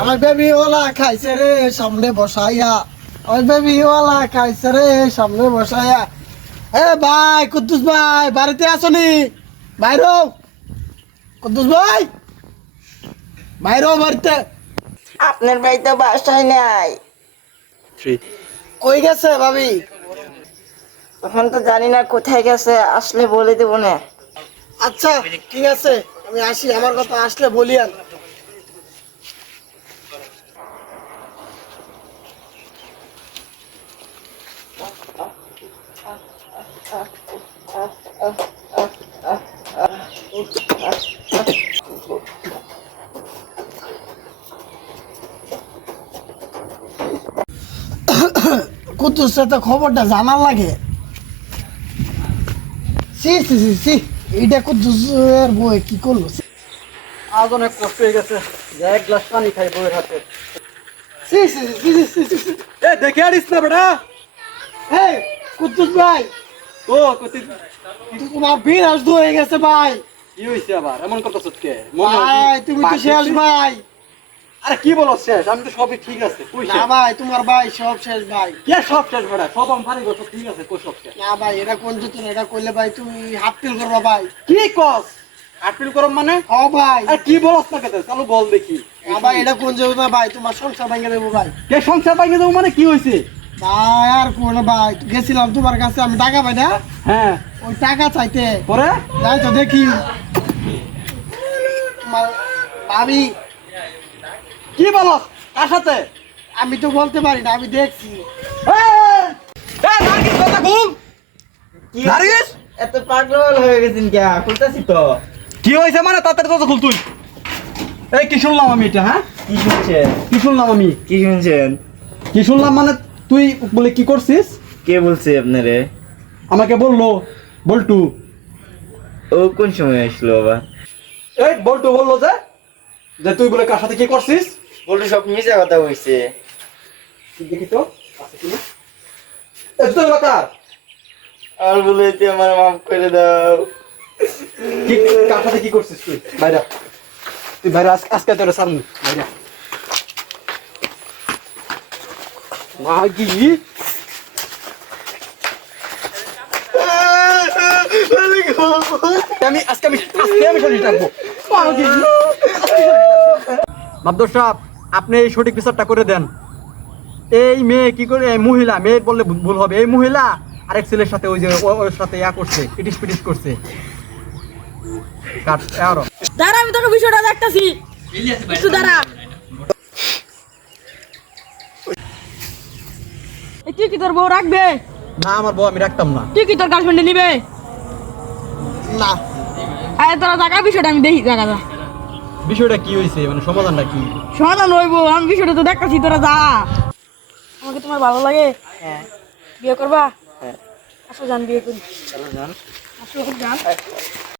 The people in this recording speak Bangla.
আমার বেবি ওলা খাইছে রে সামনে বসাইয়া, আমার বেবি ওলা খাইছে রে সামনে বসাইয়া। এ ভাই কুদ্দুস ভাই বাড়িতে আসনি? বাইরো কুদ্দুস ভাই, বাইরো বাড়িতে। আপনার ভাই তো বাসায় নাই। কই গেছে ভাবি? এখন তো জানি না কোথায় গেছে, আসলে বলে দেবো না। আচ্ছা ঠিক আছে, আমি আসি, আমার কথা আসলে বলিয়ান। কুদ্দুস তো খবরটা জানার লাগে। সি সি সি সি, এইটা কুদ্দুসের বই কি করলো? আজ অনেক কষ্ট হয়ে গেছে, এক গ্লাস পানি খাই বউয়ের হাতে। সি সি সি সি সি সি সি। এ দেখে আনিস না বেটা। এই কুদ্দুস ভাই, ও কতি তোমার বিরাজ হয়ে গেছে ভাই। কি হইছে আবার এমন কথা সত্যি? ভাই তুমি তো শেষ ভাই। আরে কি বলো শেষ? আমি তো সবই ঠিক আছে। কই না শেষ? ভাই তোমার ভাই সব শেষ ভাই। কে সব শেষ বেটা? সব আমি পানি গো, সব ঠিক আছে। কই সব শেষ? না ভাই এটা কোন জুতো, এটা করলে ভাই তুমি হাফ ফিল করবা ভাই। কি কস? আপিল করম মানে? ও ভাই, আরে কি বলছ না কেতে? চালু বল দেখি। না ভাই এটা কোন জুতো ভাই, তোমার সংসার ভেঙে দেবো ভাই। কে সংসার ভাঙে দেবো মানে কি হইছে? ভাই আর কোন ভাই, গেছিলাম তোমার কাছে আমি টাকা পাই না, হ্যাঁ, ওই টাকা চাইতে পরে যাই তো দেখি তোমার ভাবি। কি বলছ? কার সাথে? আমি তো বলতে পারি না, আমি দেখছি। নার্গিস কথা ঘুম। নার্গিস এত পাগল হয়ে গেছেন কে? খুলতেছি তো। কি হয়েছে মানে তাড়াতাড়ি তো খুল তুই। এই কি শুনলাম আমি এটা? হ্যাঁ, কি শুনছেন? কি শুনলাম আমি? কি শুনছেন? কি শুনলাম মানে তুই বলে কি করছিস? কে বলছে আপনারে? আমাকে বললো বল্টু। ও কোন সময় আসলো আবার? এই বল্টু বললো যে যে তুই বলে কার সাথে কি করছিস? বললো সব মিশা কথা হইছে। দেখি তো আছে কিনা। এই তো কার? আর বলে তুই আমার মাফ করে দাও। কি কার সাথে কি করছিস তুই? বাইরা, তুই বাইরে আজকে তোর সামনে বাইরা। মাগি আমি শরীর রাখবো। মাবদর সাহেব, আপনি এই সঠিক বিচারটা করে দেন। এই মেয়ে কি করে, এই মহিলা, মেয়ে বললে ভুল হবে, এই মহিলা আরেক ছেলের সাথে ওই যে ওর সাথে করছে, পিটিস পিটিস করছে। দাঁড়া, আমি তোকে বিষয়টা দেখতেছি, একটু দাঁড়া। তুই কি তোর বউ রাখবে? না, আমার বউ আমি রাখতাম না। তুই কি তোর গার্লফ্রেন্ডে নিবে? না আরে তোরা জায়গা, বিষয়টা আমি দেখি জায়গাটা। বিষয়টা কি হয়েছে, মানে সমাধানটা কি? সমাধান হইব, আমি বিষয়টা তো দেখতেছি, তোরা যা। আমাকে তোমার ভালো লাগে? হ্যাঁ, বিয়ে করবা? হ্যাঁ। আসো জান, বিয়ে করি। চলো যান। আসো জান।